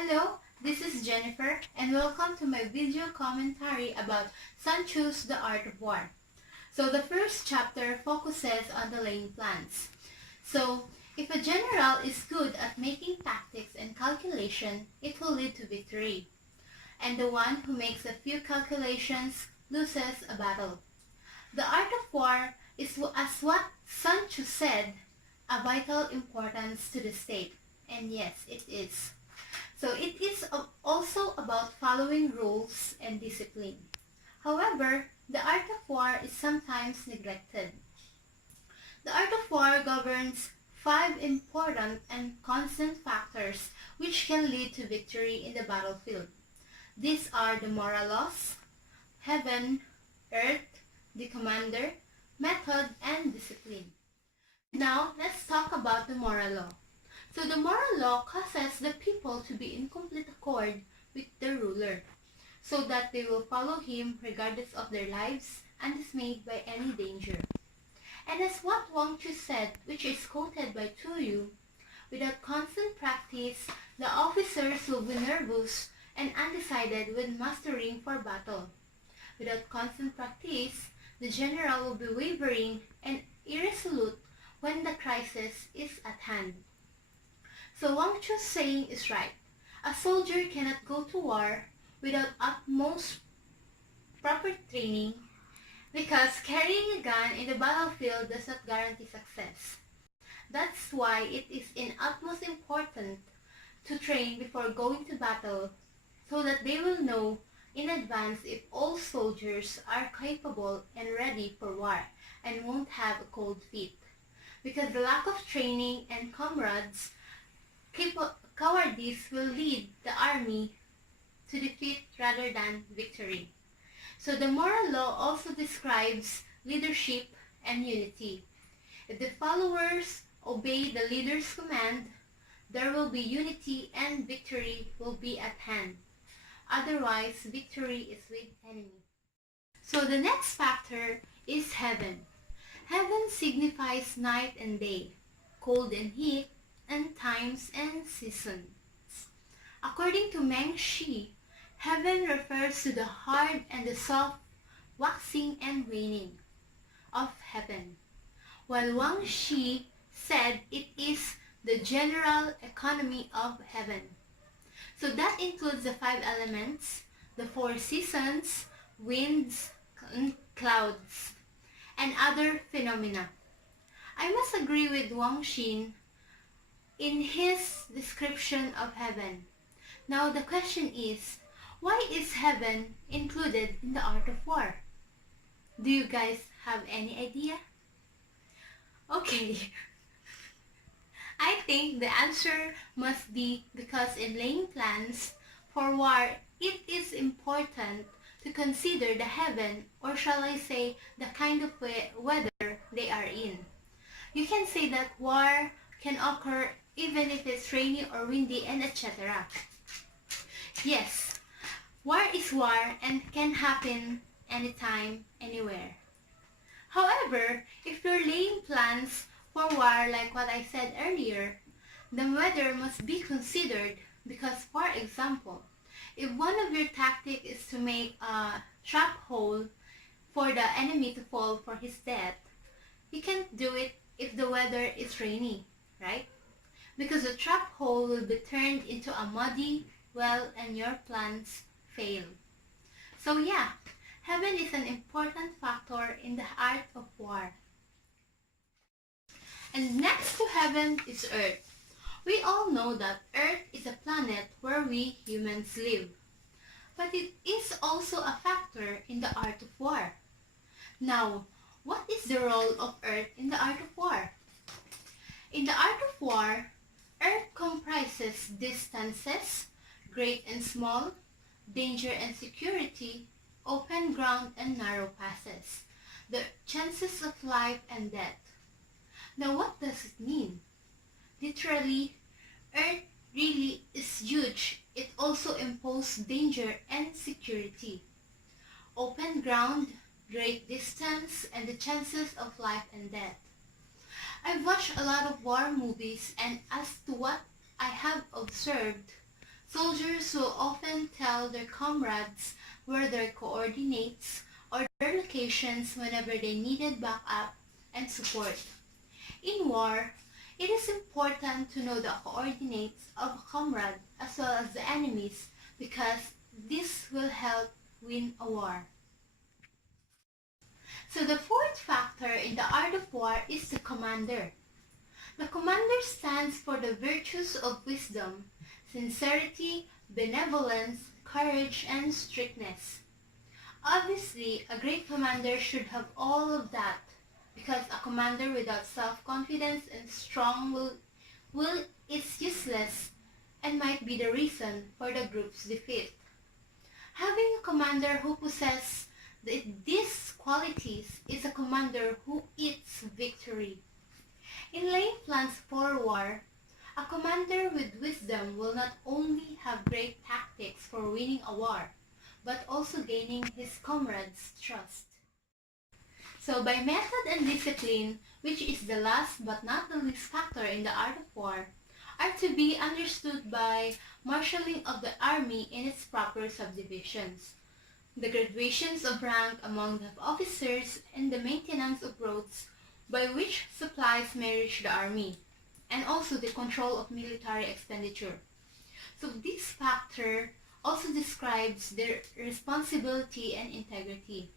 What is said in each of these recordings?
Hello, this is Jennifer and welcome to my video commentary about Sun Tzu's The Art of War. So the first chapter focuses on the laying plans. So if a general is good at making tactics and calculation, it will lead to victory. And the one who makes a few calculations loses a battle. The art of war is, as what Sun Tzu said, a vital importance to the state. And yes, it is. So it is also about following rules and discipline. However, the art of war is sometimes neglected. The art of war governs 5 important and constant factors which can lead to victory in the battlefield. These are the moral laws, heaven, earth, the commander, method, and discipline. Now, let's talk about the moral law. So the moral law causes the people to be in complete accord with the ruler, so that they will follow him regardless of their lives, undismayed by any danger. And as what Wang Chu said, which is quoted by Tu Yu, without constant practice, the officers will be nervous and undecided when mustering for battle. Without constant practice, the general will be wavering and irresolute when the crisis is at hand. So Wang Chu's saying is right. A soldier cannot go to war without utmost proper training because carrying a gun in the battlefield does not guarantee success. That's why it is in utmost important to train before going to battle so that they will know in advance if all soldiers are capable and ready for war and won't have a cold feet. Because the lack of training and comrades cowardice will lead the army to defeat rather than victory. So the moral law also describes leadership and unity. If the followers obey the leader's command, there will be unity and victory will be at hand. Otherwise, victory is with enemy. So the next factor is heaven. Heaven signifies night and day, cold and heat, and times and seasons. According to Meng Shi, heaven refers to the hard and the soft, waxing and waning of heaven, while Wang Shi said it is the general economy of heaven. So that includes the 5 elements, the 4 seasons, winds, clouds, and other phenomena. I must agree with Wang Xin in his description of heaven. Now the question is, why is heaven included in the art of war? Do you guys have any idea? Okay. I think the answer must be because in laying plans for war, it is important to consider the heaven, or shall I say, the kind of weather they are in. You can say that war can occur even if it's rainy or windy and etc. Yes, war is war and can happen anytime, anywhere. However, if you're laying plans for war like what I said earlier, the weather must be considered because, for example, if one of your tactics is to make a trap hole for the enemy to fall for his death, you can't do it if the weather is rainy, right? Because the trap hole will be turned into a muddy well and your plans fail. So yeah, heaven is an important factor in the art of war. And next to heaven is earth. We all know that earth is a planet where we humans live. But it is also a factor in the art of war. Now, what is the role of earth in the art of war? In the art of war, earth comprises distances, great and small, danger and security, open ground and narrow passes, the chances of life and death. Now what does it mean? Literally, earth really is huge. It also imposes danger and security. Open ground, great distance, and the chances of life and death. I've watched a lot of war movies, and as to what I have observed, Soldiers will often tell their comrades where their coordinates or their locations whenever they needed backup and support. In war, it is important to know the coordinates of a comrade as well as the enemies because this will help win a war. So the fourth factor in the art of war is the commander. The commander stands for the virtues of wisdom, sincerity, benevolence, courage, and strictness. Obviously, a great commander should have all of that because a commander without self-confidence and strong will is useless and might be the reason for the group's defeat. Having a commander who possesses these qualities is a commander who eats victory. In laying plans for war, a commander with wisdom will not only have great tactics for winning a war, but also gaining his comrades' trust. So by method and discipline, which is the last but not the least factor in the art of war, are to be understood by marshalling of the army in its proper subdivisions, the gradations of rank among the officers, and the maintenance of roads by which supplies may reach the army, and also the control of military expenditure. So this factor also describes their responsibility and integrity.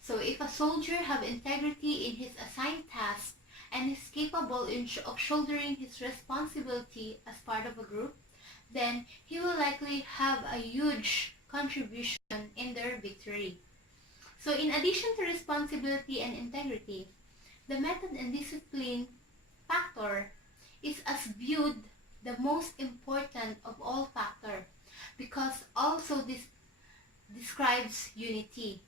So if a soldier have integrity in his assigned task and is capable of shouldering his responsibility as part of a group, then he will likely have a huge contribution in their victory. So in addition to responsibility and integrity, the method and discipline factor is as viewed the most important of all factors because also this describes unity.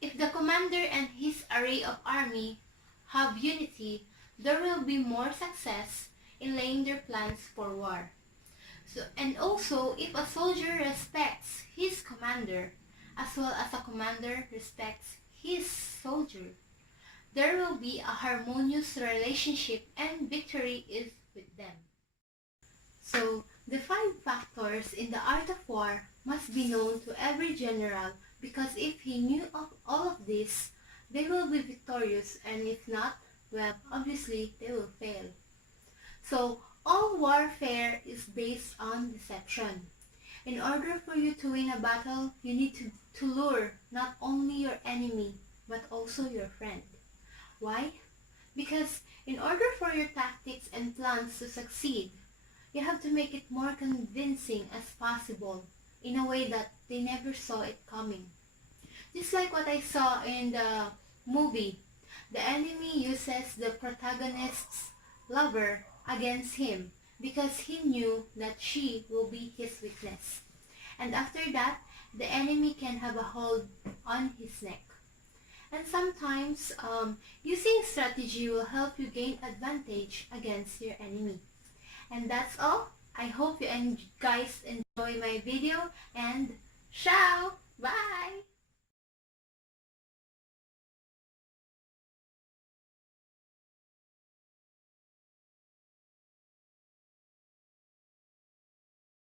If the commander and his array of army have unity, there will be more success in laying their plans for war. And also, if a soldier respects his commander, as well as a commander respects his soldier, there will be a harmonious relationship and victory is with them. So, the 5 factors in the art of war must be known to every general because if he knew of all of this, they will be victorious, and if not, well, obviously they will fail. So, all warfare is based on deception. In order for you to win a battle, you need to lure not only your enemy, but also your friend. Why? Because in order for your tactics and plans to succeed, you have to make it more convincing as possible in a way that they never saw it coming. Just like what I saw in the movie, the enemy uses the protagonist's lover against him because he knew that she will be his weakness. And after that, the enemy can have a hold on his neck. And sometimes using strategy will help you gain advantage against your enemy. And that's all. I hope you guys enjoy my video and ciao!